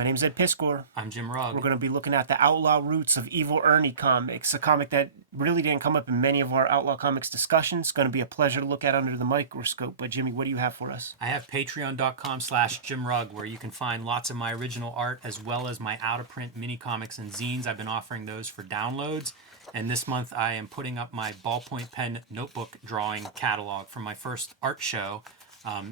My name's Ed Piskor. I'm Jim Rugg. We're going to be looking at the Outlaw Roots of Evil Ernie comics, a comic that really didn't come up in many of our Outlaw Comics discussions. It's going to be a pleasure to look at under the microscope. But Jimmy, what do you have for us? I have patreon.com/JimRugg, where you can find lots of my original art as well as my out-of-print mini comics and zines. I've been offering those for downloads. And this month I am putting up my ballpoint pen notebook drawing catalog from my first art show.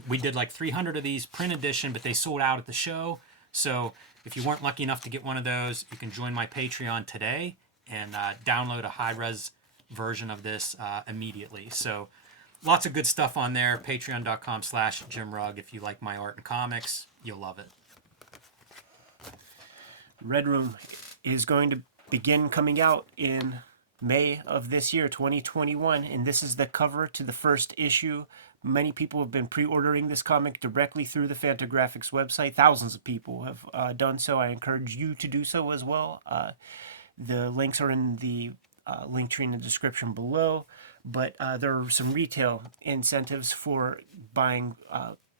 We did like 300 of these print edition, but they sold out at the show. So if you weren't lucky enough to get one of those, you can join my Patreon today and download a high-res version of this immediately. So lots of good stuff on there. Patreon.com/JimRugg. If you like my art and comics, you'll love it. Red Room is going to begin coming out in May of this year, 2021, and this is the cover to the first issue. Many people have been pre-ordering this comic directly through the Fantagraphics website. Thousands of people have done so. I encourage you to do so as well. The links are in the link tree in the description below, but there are some retail incentives for buying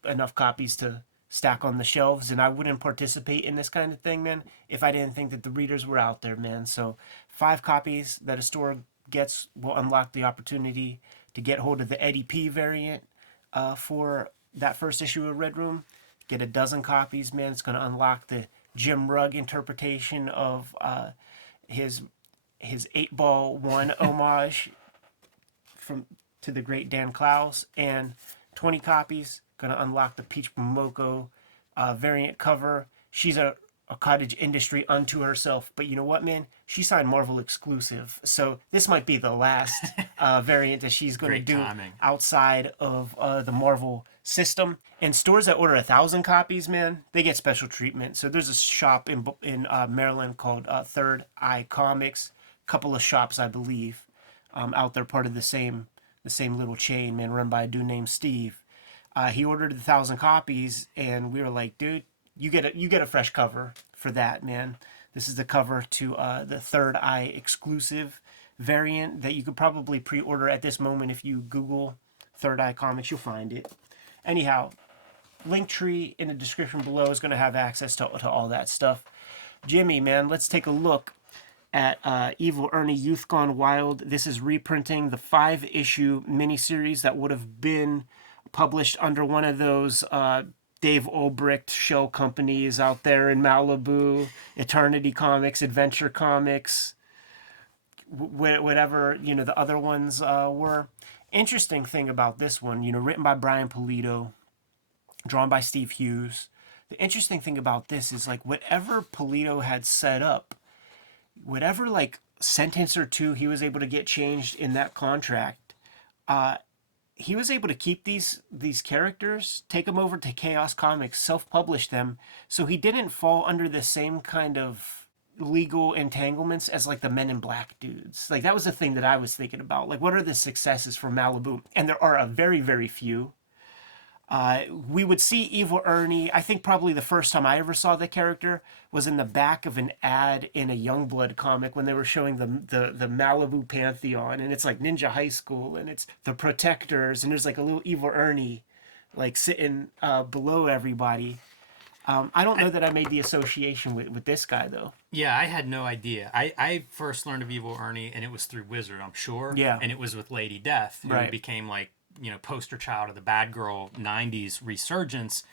enough copies to stack on the shelves, and I wouldn't participate in this kind of thing, man, if I didn't think that the readers were out there, man. So 5 copies that a store gets will unlock the opportunity to get hold of the Eddie P variant for that first issue of Red Room. Get a dozen copies, man. It's going to unlock the Jim Rugg interpretation of his 8-Ball 1 homage to the great Dan Clowes, and 20 copies going to unlock the Peach Momoko variant cover. She's a cottage industry unto herself, but you know what, man? She signed Marvel exclusive, so this might be the last variant that she's going to do outside of the Marvel system. And stores that order 1,000 copies, man, they get special treatment. So there's a shop in Maryland called Third Eye Comics. A couple of shops, I believe, out there, part of the same little chain, man, run by a dude named Steve. He ordered 1,000 copies, and we were like, dude, you get a fresh cover for that, man. This is the cover to the Third Eye exclusive variant that you could probably pre-order at this moment. If you Google Third Eye Comics, you'll find it. Anyhow, link tree in the description below is going to have access to all that stuff. Jimmy, man, let's take a look at Evil Ernie Youth Gone Wild. This is reprinting the 5-issue miniseries that would have been published under one of those Dave Olbricht show companies out there in Malibu, Eternity Comics, Adventure Comics, whatever, the other ones were. Interesting thing about this one, written by Brian Pulido, drawn by Steve Hughes. The interesting thing about this is, like, whatever Pulido had set up, whatever, like, sentence or two he was able to get changed in that contract, he was able to keep these characters, take them over to Chaos Comics, self-publish them, so he didn't fall under the same kind of legal entanglements as, like, the Men in Black dudes. Like, that was the thing that I was thinking about. Like, what are the successes for Malibu? And there are a very, very few. We would see Evil Ernie, I think probably the first time I ever saw the character was in the back of an ad in a Youngblood comic when they were showing the Malibu Pantheon, and it's like Ninja High School, and it's the Protectors, and there's like a little Evil Ernie like sitting below everybody. I don't know that I made the association with this guy, though. Yeah, I had no idea. I first learned of Evil Ernie, and it was through Wizard, I'm sure. Yeah. And it was with Lady Death, who became like, poster child of the bad girl 90s resurgence.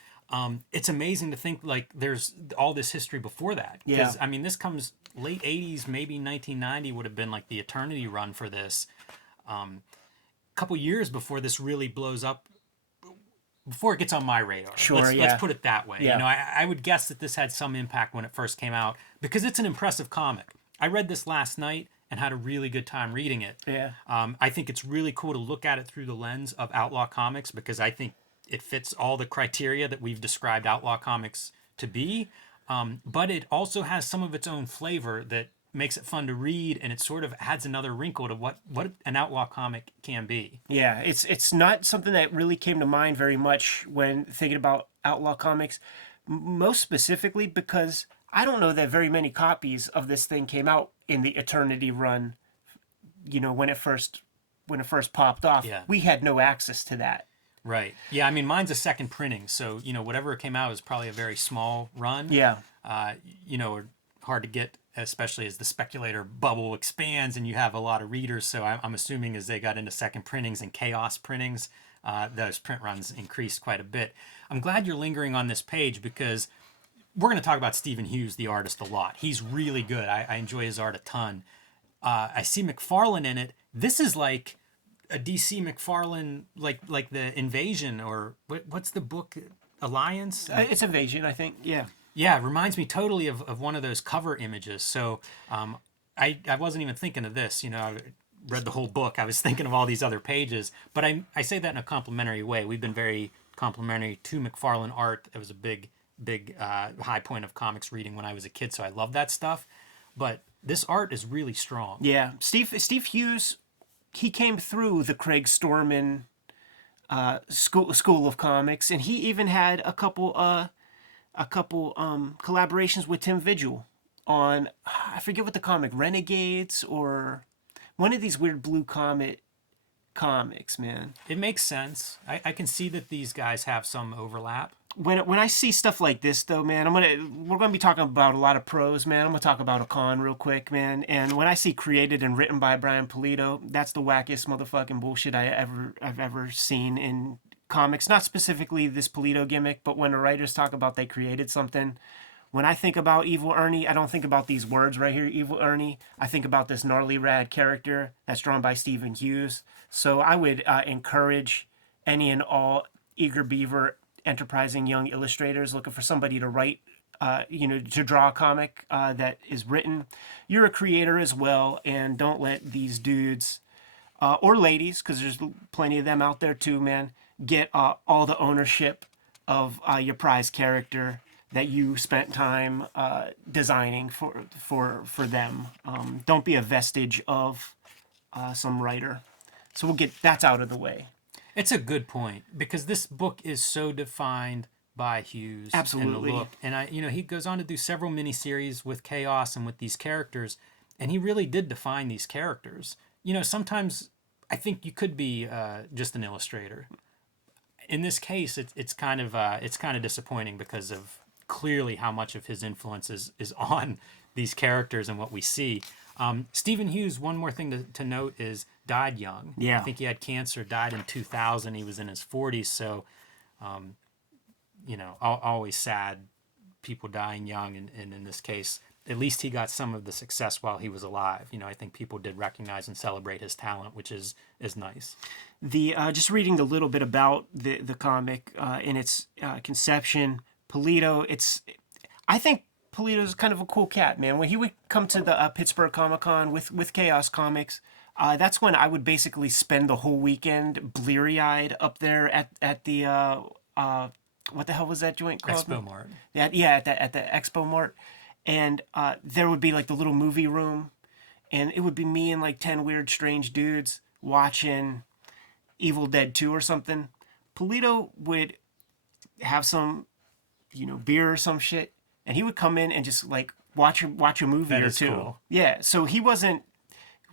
It's amazing to think, like, there's all this history before that. Yeah. I mean, this comes late 80s, maybe 1990 would have been like the eternity run for this. A couple years before this really blows up, before it gets on my radar. Sure, let's put it that way. Yeah. I would guess that this had some impact when it first came out, because it's an impressive comic. I read this last night and had a really good time reading it. Yeah. I think it's really cool to look at it through the lens of Outlaw Comics, because I think it fits all the criteria that we've described Outlaw Comics to be. But it also has some of its own flavor that makes it fun to read, and it sort of adds another wrinkle to what an Outlaw comic can be. Yeah, it's not something that really came to mind very much when thinking about Outlaw Comics, most specifically because I don't know that very many copies of this thing came out in the Eternity run, when it first popped off. Yeah. We had no access to that. Right. Yeah, I mean, mine's a second printing, so, whatever came out is probably a very small run. Yeah. you know, are hard to get, especially as the speculator bubble expands and you have a lot of readers. So I'm assuming as they got into second printings and chaos printings, those print runs increased quite a bit. I'm glad you're lingering on this page because we're going to talk about Stephen Hughes, the artist, a lot. He's really good. I enjoy his art a ton. I see McFarlane in it. This is like a DC McFarlane, like the Invasion, or what's the book, Alliance? It's Invasion, I think. Yeah. Yeah, it reminds me totally of one of those cover images. So I wasn't even thinking of this. You know, I read the whole book. I was thinking of all these other pages. But I say that in a complimentary way. We've been very complimentary to McFarlane art. It was a big high point of comics reading when I was a kid. So I love that stuff. But this art is really strong. Yeah. Steve Hughes, he came through the Craig Storman school of comics, and he even had a couple collaborations with Tim Vigil on, I forget what the comic, Renegades or one of these weird Blue Comet comics, man. It makes sense. I can see that these guys have some overlap. When I see stuff like this, though, man, we're gonna be talking about a lot of pros, man. I'm gonna talk about a con real quick, man. And when I see created and written by Brian Pulido, that's the wackiest motherfucking bullshit I've ever seen in comics. Not specifically this Pulido gimmick, but when the writers talk about they created something. When I think about Evil Ernie, I don't think about these words right here, Evil Ernie. I think about this gnarly rad character that's drawn by Stephen Hughes. So I would encourage any and all eager beaver, enterprising young illustrators looking for somebody to write, to draw a comic that is written. You're a creator as well, and don't let these dudes or ladies, because there's plenty of them out there too, man, get all the ownership of your prize character that you spent time designing for them. Don't be a vestige of some writer. So that's out of the way. It's a good point because this book is so defined by Hughes. Absolutely. And the look. And he goes on to do several miniseries with Chaos and with these characters, and he really did define these characters. Sometimes I think you could be just an illustrator. In this case, it's kind of disappointing because of clearly how much of his influence is on these characters and what we see. Stephen Hughes, one more thing to note is died young. Yeah. I think he had cancer, died in 2000. He was in his 40s. So, always sad people dying young. And in this case, at least he got some of the success while he was alive. I think people did recognize and celebrate his talent, which is nice. Just reading a little bit about the comic in its conception, Pulido, I think Pulido's kind of a cool cat, man. When he would come to the Pittsburgh Comic-Con with Chaos Comics, that's when I would basically spend the whole weekend bleary-eyed up there at the what the hell was that joint called? Expo Mart. At the Expo Mart, and there would be like the little movie room, and it would be me and like 10 weird, strange dudes watching Evil Dead 2 or something. Pulido would have some, beer or some shit, and he would come in and just like watch a movie That or is two. cool. Yeah, so he wasn't.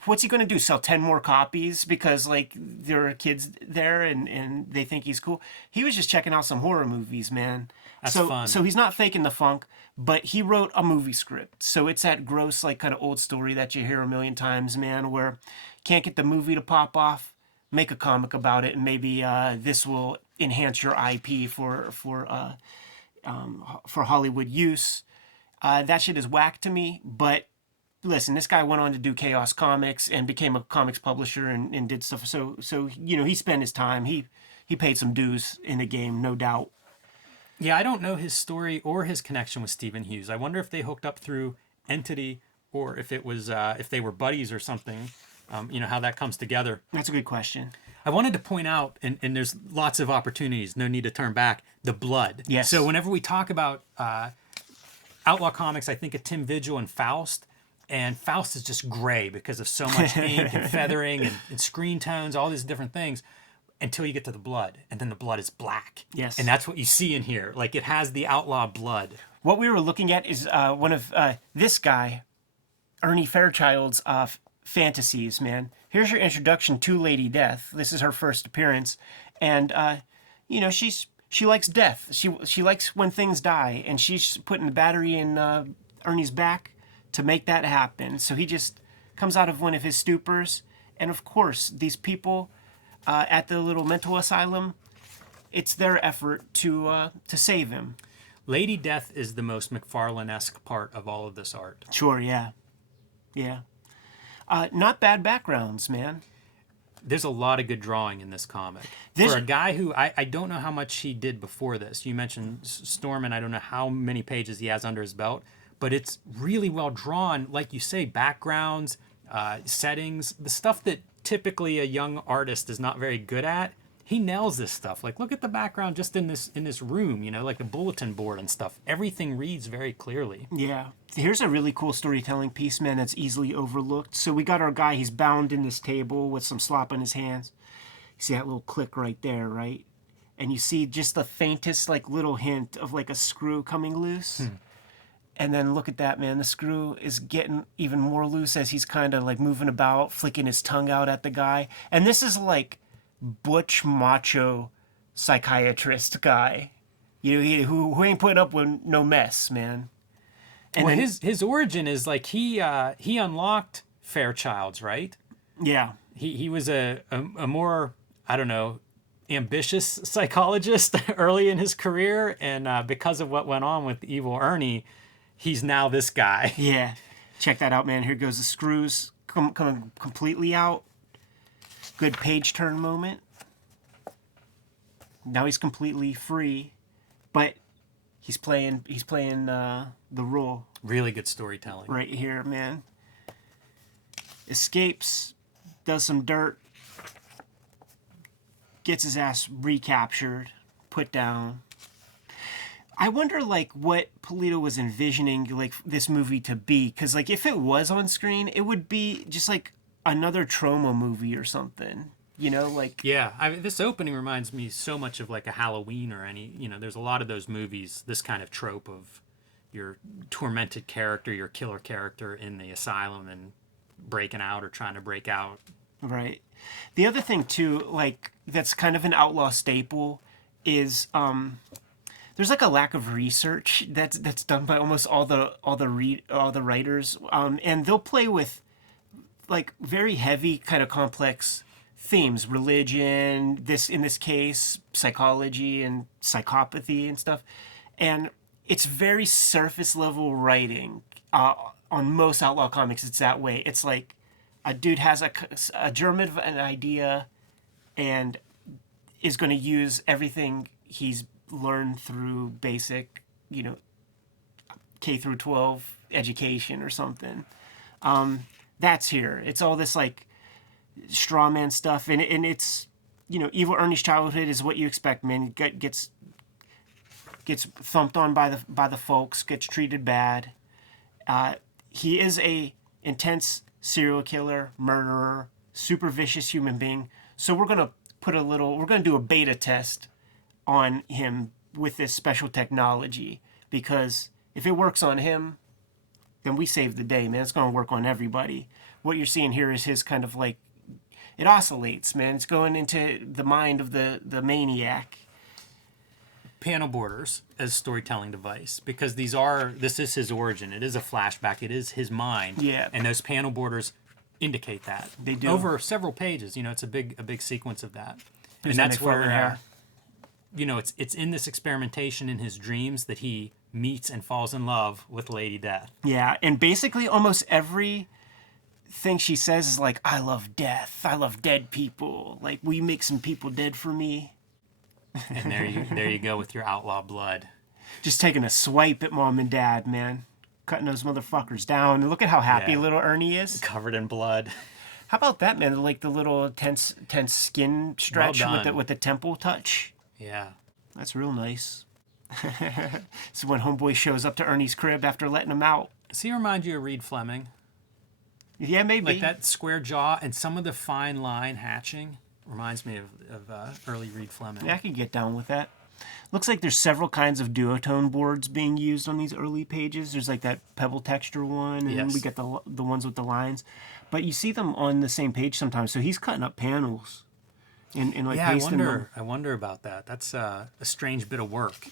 What's he going to do? Sell 10 more copies because like there are kids there and they think he's cool? He was just checking out some horror movies, man. That's so fun. So he's not faking the funk, but he wrote a movie script. So it's that gross like kind of old story that you hear a million times, man, where can't get the movie to pop off, make a comic about it, and maybe this will enhance your IP for Hollywood use. That shit is whack to me, but listen, this guy went on to do Chaos Comics and became a comics publisher and did stuff. So he spent his time. He paid some dues in the game, no doubt. Yeah, I don't know his story or his connection with Stephen Hughes. I wonder if they hooked up through Entity or if it was if they were buddies or something. How that comes together. That's a good question. I wanted to point out, and there's lots of opportunities, no need to turn back, the blood. Yes. So whenever we talk about Outlaw Comics, I think of Tim Vigil and Faust. And Faust is just gray because of so much ink and feathering and screen tones, all these different things, until you get to the blood. And then the blood is black. Yes. And that's what you see in here. Like, it has the outlaw blood. What we were looking at is one of this guy, Ernie Fairchild's fantasies, man. Here's your introduction to Lady Death. This is her first appearance. And, she's she likes death. She likes when things die, and she's putting the battery in Ernie's back to make that happen. So he just comes out of one of his stupors, and of course, these people at the little mental asylum, it's their effort to save him. Lady Death is the most McFarlane-esque part of all of this art. Sure, yeah. Yeah. Not bad backgrounds, man. There's a lot of good drawing in this comic. For a guy who, I don't know how much he did before this. You mentioned Storm, and I don't know how many pages he has under his belt, but it's really well drawn. Like you say, backgrounds, settings, the stuff that typically a young artist is not very good at. He nails this stuff. Like, look at the background just in this room, like the bulletin board and stuff. Everything reads very clearly. Yeah. Here's a really cool storytelling piece, man, that's easily overlooked. So we got our guy, he's bound in this table with some slop on his hands. You see that little click right there, right? And you see just the faintest, like, little hint of, like, a screw coming loose. And then look at that, man. The screw is getting even more loose as he's kind of, like, moving about, flicking his tongue out at the guy. And this is, like, butch macho psychiatrist guy, who ain't putting up with no mess, man. And well, then, his origin is like he unlocked Fairchild's, right? Yeah. He was a more, I don't know, ambitious psychologist early in his career, and because of what went on with evil Ernie, he's now this guy. Yeah. Check that out, man. Here goes the screws coming completely out. Good page turn moment. Now he's completely free, but he's playing the role. Really good storytelling. Right here, man. Escapes, does some dirt, gets his ass recaptured, put down. I wonder, like, what Pulido was envisioning, like, this movie to be. Because, like, if it was on screen, it would be just, like, another trauma movie or something. Like... Yeah, this opening reminds me so much of, like, a Halloween or any... there's a lot of those movies, this kind of trope of your tormented character, your killer character in the asylum and breaking out or trying to break out. Right. The other thing, too, like, that's kind of an Outlaw staple is... there's like a lack of research that's done by almost all the writers, and they'll play with like very heavy kind of complex themes, religion, in this case psychology and psychopathy and stuff, and it's very surface level writing. On most Outlaw comics, it's that way. It's like a dude has a germ of an idea and is going to use everything he's learn through basic, K through 12 education or something. That's here. It's all this like straw man stuff, and it's evil Ernie's childhood is what you expect, man. He gets thumped on by the folks, gets treated bad. He is a intense serial killer, murderer, super vicious human being. So we're gonna do a beta test on him with this special technology, because if it works on him, then we save the day, man. It's going to work on everybody. What you're seeing here is his kind of like, it oscillates, man. It's going into the mind of the maniac. Panel borders as storytelling device, because this is his origin. It is a flashback. It is his mind. Yeah. And those panel borders indicate that. They do. Over several pages. It's a big sequence of that. Here's and that's where it's in this experimentation in his dreams that he meets and falls in love with Lady Death. Yeah, and basically almost every thing she says is like, I love death. I love dead people. Like, will you make some people dead for me? And there you go with your outlaw blood. Just taking a swipe at mom and dad, man. Cutting those motherfuckers down. And look at how happy little Ernie is. Covered in blood. How about that, man? Like the little tense skin stretch with the temple touch. Yeah. That's real nice. So when Homeboy shows up to Ernie's crib after letting him out. Does he remind you of Reed Fleming? Yeah, maybe. Like that square jaw and some of the fine line hatching reminds me of early Reed Fleming. Yeah, I could get down with that. Looks like there's several kinds of duotone boards being used on these early pages. There's like that pebble texture one, and then we got the ones with the lines. But you see them on the same page sometimes. So he's cutting up panels. and like Yeah, I pasting them. wonder. I wonder about that. That's a strange bit of work.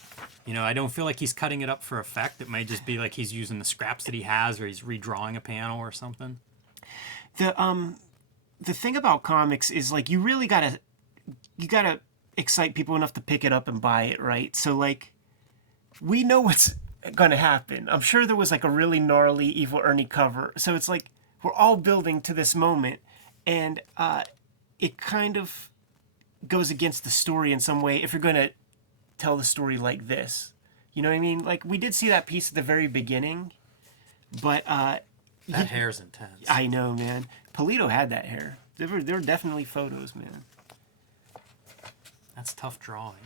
I don't feel like he's cutting it up for effect. It might just be like he's using the scraps that he has, or he's redrawing a panel or something. The thing about comics is like you really gotta excite people enough to pick it up and buy it, right? So like we know what's gonna happen. I'm sure there was like a really gnarly Evil Ernie cover. So it's like we're all building to this moment, and it kind of goes against the story in some way if you're gonna tell the story like this. You know what I mean? Like we did see that piece at the very beginning, but That hair's intense. I know, man. Polito had that hair. There were definitely photos, man. That's tough drawing.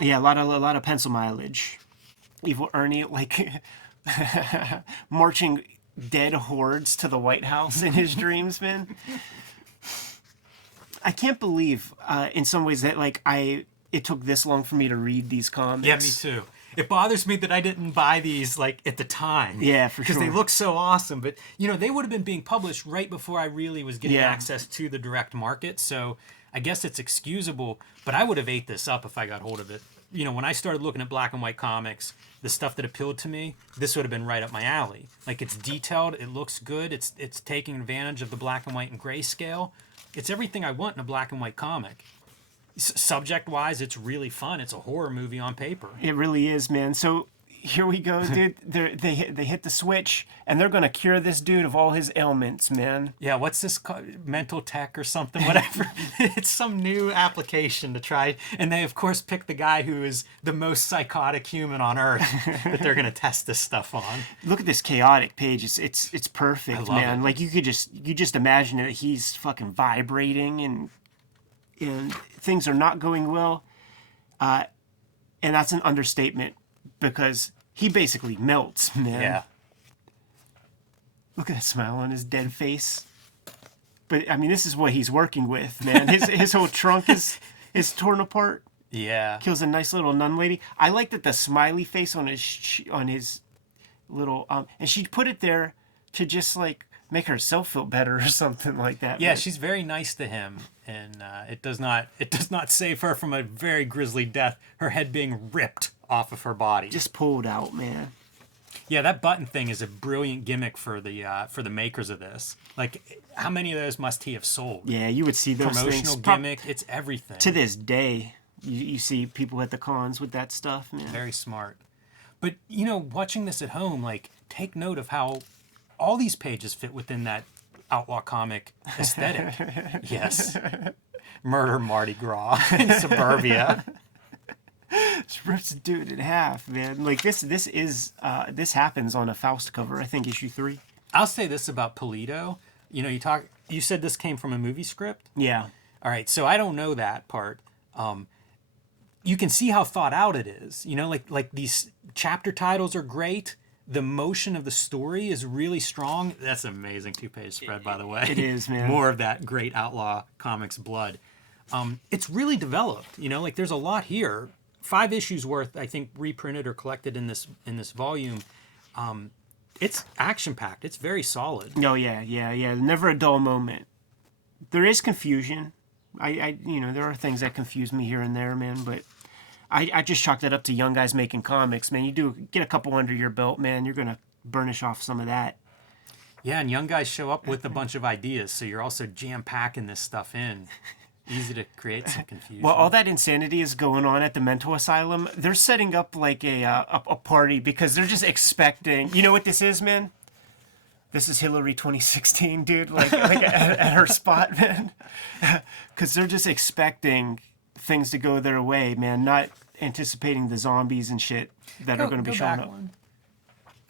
Yeah, a lot of pencil mileage. Evil Ernie like marching dead hordes to the White House in his dreams, man. I can't believe, in some ways, that like it took this long for me to read these comics. Yeah, me too. It bothers me that I didn't buy these like at the time. Yeah, for Because sure. they look so awesome. But they would have been being published right before I really was getting Yeah. access to the direct market. So I guess it's excusable. But I would have ate this up if I got hold of it. When I started looking at black and white comics, the stuff that appealed to me, this would have been right up my alley. Like it's detailed, it looks good, it's taking advantage of the black and white and grayscale. It's everything I want in a black and white comic. Subject-wise, it's really fun. It's a horror movie on paper. It really is, man. So here we go, dude. They hit the switch, and they're gonna cure this dude of all his ailments, man. Yeah, what's this called? Mental tech or something, whatever. It's some new application to try. And they, of course, pick the guy who is the most psychotic human on Earth that they're going to test this stuff on. Look at this chaotic page. It's perfect, love man. it. Like you just imagine that he's fucking vibrating and things are not going well. And that's an understatement because he basically melts, man. Yeah. Look at that smile on his dead face. But I mean, this is what he's working with, man. His whole trunk is torn apart. Yeah. Kills a nice little nun lady. I like that the smiley face on his little and she put it there to just like make herself feel better or something like that. Yeah, But she's very nice to him, and it does not save her from a very grisly death. Her head being ripped off of her body. just pulled out, man. Yeah, that button thing is a brilliant gimmick for the makers of this. Like, how many of those must he have sold? Yeah, you would see those Promotional things gimmick, it's everything. to this day. You see people at the cons with that stuff, man. Very smart. But watching this at home, like, take note of how all these pages fit within that outlaw comic aesthetic. Yes. Murder Mardi Gras in suburbia. Just rips a dude in half, man. Like this happens on a Faust cover, I think issue 3. I'll say this about Polito. You said this came from a movie script? Yeah. All right, so I don't know that part. You can see how thought out it is. Like these chapter titles are great. The motion of the story is really strong. That's an amazing 2-page spread, by the way. It is, man. More of that great Outlaw Comics blood. It's really developed. Like there's a lot here. 5 issues worth, I think, reprinted or collected in this volume. It's action packed. It's very solid. Oh yeah. Never a dull moment. There is confusion. I there are things that confuse me here and there, man, but I just chalk that up to young guys making comics, man. You do get a couple under your belt, man, you're gonna burnish off some of that. Yeah, and young guys show up with a bunch of ideas, so you're also jam-packing this stuff in. Easy to create some confusion. Well, all that insanity is going on at the mental asylum. They're setting up like a party because they're just expecting. You know what this is, man? This is Hillary 2016, dude. Like at her spot, man. Because they're just expecting things to go their way, man. Not anticipating the zombies and shit that are going to be showing up.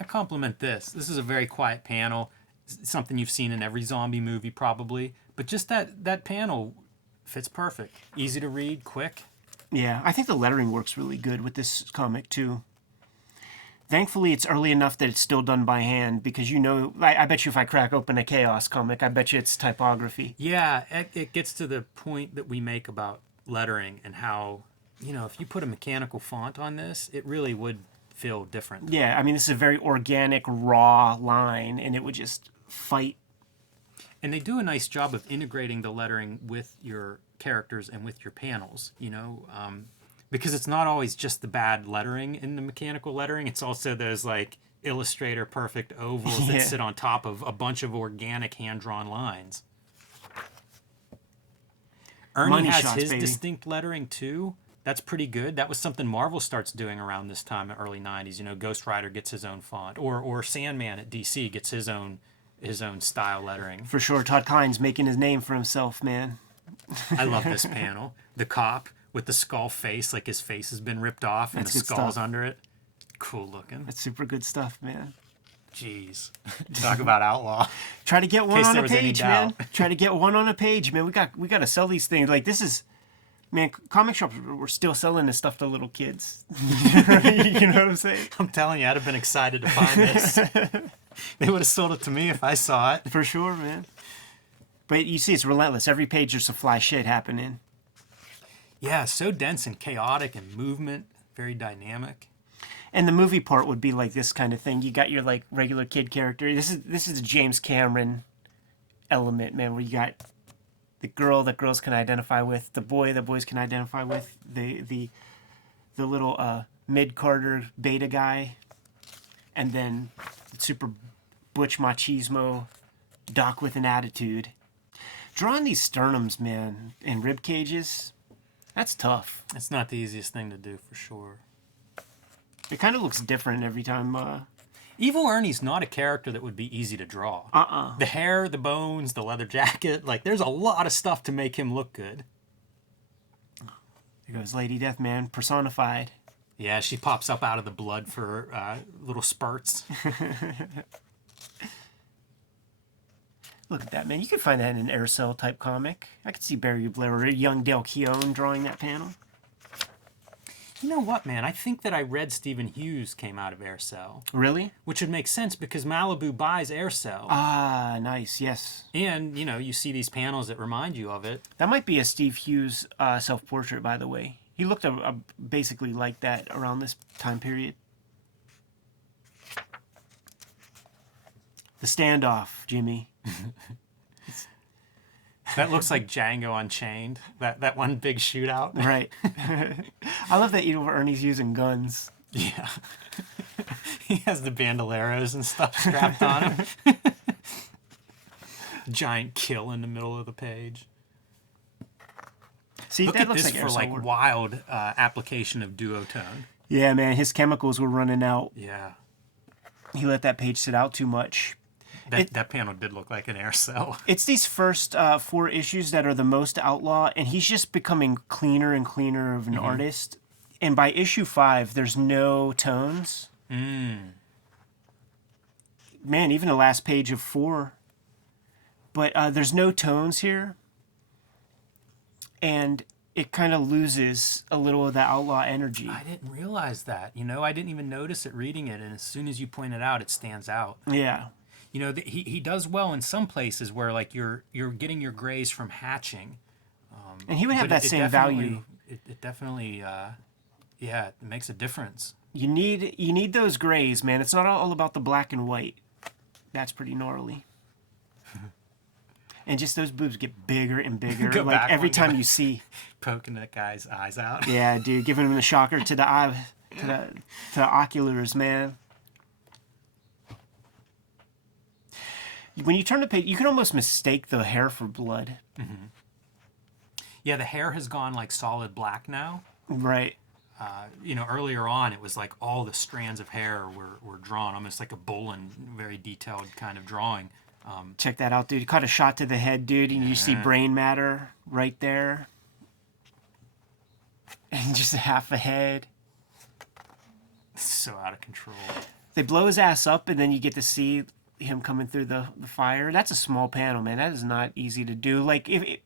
I compliment this. This is a very quiet panel. It's something you've seen in every zombie movie, probably. But just that panel fits perfect. Easy to read, quick. Yeah, I think the lettering works really good with this comic, too. Thankfully, it's early enough that it's still done by hand because I bet you if I crack open a Chaos comic, I bet you it's typography. Yeah, it gets to the point that we make about lettering and how, if you put a mechanical font on this, it really would feel different. Yeah, I mean, this is a very organic, raw line, and it would just fight. And they do a nice job of integrating the lettering with your characters and with your panels, because it's not always just the bad lettering in the mechanical lettering. It's also those like Illustrator perfect ovals that sit on top of a bunch of organic hand-drawn lines. Ernie Money has shots, his baby. distinct lettering too. That's pretty good. That was something Marvel starts doing around this time, in early '90s. Ghost Rider gets his own font, or Sandman at DC gets his own style lettering. For sure, Todd Klein's making his name for himself, man. I love this panel. The cop with the skull face, like his face has been ripped off and That's the good skull's stuff. under it. Cool looking. That's super good stuff, man. Jeez. Talk about outlaw. Try to get one case on there a was any page, man. doubt. Try to get one on a page, man. We got to sell these things. Like this is, man. Comic shops were still selling this stuff to little kids. You know what I'm saying? I'm telling you, I'd have been excited to find this. They would have sold it to me if I saw it. For sure, man. But you see, it's relentless. Every page there's some fly shit happening. Yeah, so dense and chaotic and movement, very dynamic. And the movie part would be like this kind of thing. You got your like regular kid character. This is a James Cameron element, man, where you got the girl that girls can identify with, the boy that boys can identify with, the little mid-Carter beta guy, and then the super butch machismo doc with an attitude. Drawing these sternums, man, and rib cages, that's tough. It's not the easiest thing to do for sure. It kind of looks different every time. Evil Ernie's not a character that would be easy to draw. The hair, the bones, the leather jacket, like there's a lot of stuff to make him look good. There goes Lady Deathman personified. Yeah, she pops up out of the blood for little spurts. Look at that, man. You could find that in an Air Cell type comic. I could see Barry Blair or young Del Keown drawing that panel. You know what, man? I think that I read Stephen Hughes came out of Aircell, Really? which would make sense because Malibu buys Aircell. Ah, nice. Yes. And, you see these panels that remind you of it. That might be a Steve Hughes self-portrait, by the way. He looked basically like that around this time period. The standoff, Jimmy. That looks like Django Unchained, that one big shootout. Right. I love that Evil Ernie's using guns. Yeah. He has the bandoleros and stuff strapped on him. Giant kill in the middle of the page. See, Look that at looks this like for Air Cell like work. wild application of duotone. Yeah, man, his chemicals were running out. Yeah. He let that page sit out too much. That panel did look like an air cell. It's these first 4 issues that are the most outlaw, and he's just becoming cleaner and cleaner of an artist. And by issue 5, there's no tones. Man, even the last page of 4. But there's no tones here. And it kind of loses a little of the outlaw energy. I didn't realize that. I didn't even notice it reading it, and as soon as you point it out, it stands out. Yeah. He does well in some places where like you're getting your grays from hatching. And he would have But that same value. It definitely, it makes a difference. You need those grays, man. It's not all about the black and white. That's pretty gnarly. And just those boobs get bigger and bigger. Go like back every one, go time back. you see. Poking that guy's eyes out. Yeah, dude, giving him the shocker to the eye, to the oculars, man. When you turn the page, you can almost mistake the hair for blood. Yeah, the hair has gone like solid black now. Right. Earlier on, it was like all the strands of hair were drawn, almost like a Bolin, very detailed kind of drawing. Check that out, dude. You caught a shot to the head, dude, and you see brain matter right there. And just half a head. So out of control. They blow his ass up, and then you get to see him coming through the fire. That's a small panel, man. That is not easy to do. Like, he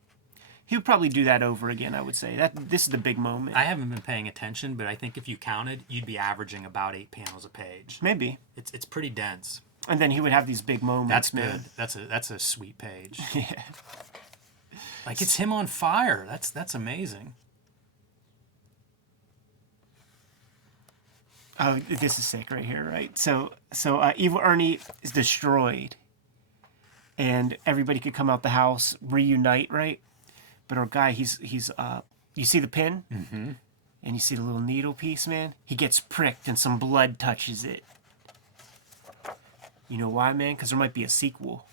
would probably do that over again, I would say. This is the big moment. I haven't been paying attention, but I think if you counted, you'd be averaging about 8 panels a page. Maybe. It's pretty dense. And then he would have these big moments. That's good. Man. That's a sweet page. Yeah. Like it's him on fire. That's amazing. Oh, this is sick right here, right? So Evil Ernie is destroyed, and everybody could come out the house, reunite, right? But our guy, he's you see the pin? Mm-hmm. And you see the little needle piece, man? He gets pricked and some blood touches it. You know why, man? Because there might be a sequel.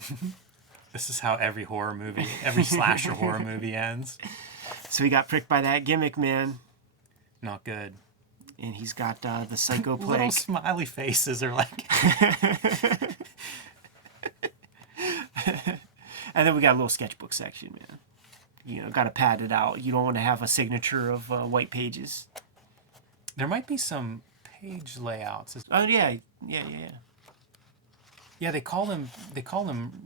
This is how every horror movie, every slasher horror movie ends. So he got pricked by that gimmick, man. Not good. And he's got the psycho Little plague. smiley faces are like... And then we got a little sketchbook section, man. You know, got to pad it out. You don't want to have a signature of white pages. There might be some page layouts. Oh, yeah. Yeah, they call them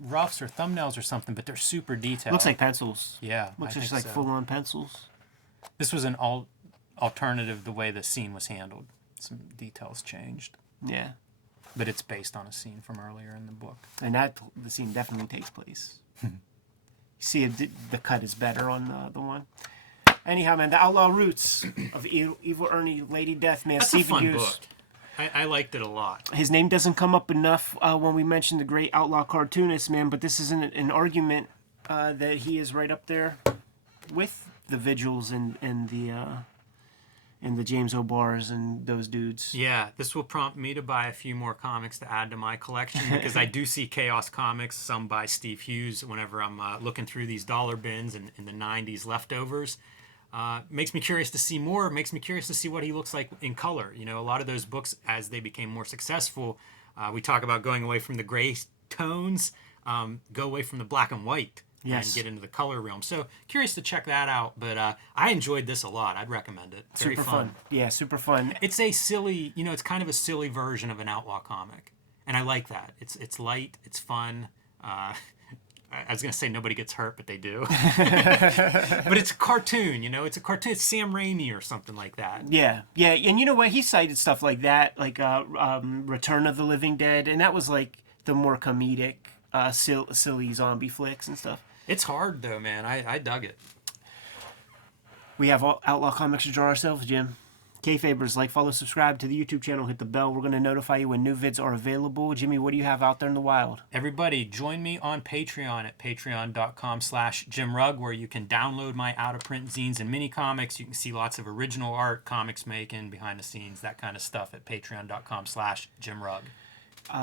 roughs or thumbnails or something, but they're super detailed. Looks like pencils. Yeah, Looks I just think like so. full-on pencils. This was an alternative the way the scene was handled. Some details changed, Yeah. but it's based on a scene from earlier in the book. And the scene definitely takes place. You see, the cut is better on the one. Anyhow, man, the Outlaw Roots of Evil Ernie, Lady Death, man. That's Stephen a fun Hughes. book. I liked it a lot. His name doesn't come up enough when we mention the great outlaw cartoonist, man, but this is an argument that he is right up there with the Vigils and the James O'Barrs and those dudes. Yeah, this will prompt me to buy a few more comics to add to my collection because I do see Chaos Comics, some by Steve Hughes, whenever I'm looking through these dollar bins and the 90s leftovers. Makes me curious to see more. Makes me curious to see what he looks like in color. You know, a lot of those books, as they became more successful, we talk about going away from the gray tones, go away from the black and white, Yes. and get into the color realm. So curious to check that out. But I enjoyed this a lot. I'd recommend it. Very Super fun. Yeah, super fun. It's a silly, it's kind of a silly version of an outlaw comic, and I like that. It's light. It's fun. I was gonna say nobody gets hurt, but they do. But it's a cartoon, it's a cartoon. It's Sam Raimi or something like that. Yeah, and you know what? He cited stuff like that, like Return of the Living Dead, and that was like the more comedic, silly zombie flicks and stuff. It's hard though, man. I dug it. We have Outlaw Comics to draw ourselves, Jim. Kayfabers, like, follow, subscribe to the YouTube channel, hit the bell. We're going to notify you when new vids are available. Jimmy, what do you have out there in the wild? Everybody, join me on Patreon at patreon.com/JimRugg, where you can download my out-of-print zines and mini comics. You can see lots of original art, comics making, behind the scenes, that kind of stuff at patreon.com/JimRugg.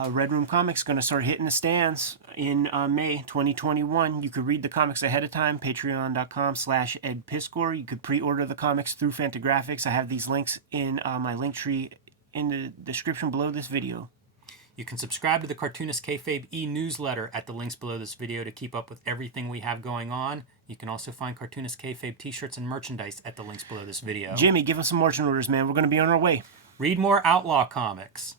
Red Room Comics going to start hitting the stands in May 2021. You could read the comics ahead of time, patreon.com/EdPiskor. You could pre-order the comics through Fantagraphics. I have these links in my link tree in the description below this video. You can subscribe to the Cartoonist Kayfabe e-newsletter at the links below this video to keep up with everything we have going on. You can also find Cartoonist Kayfabe t-shirts and merchandise at the links below this video. Jimmy, give us some margin orders, man. We're going to be on our way. Read more Outlaw comics.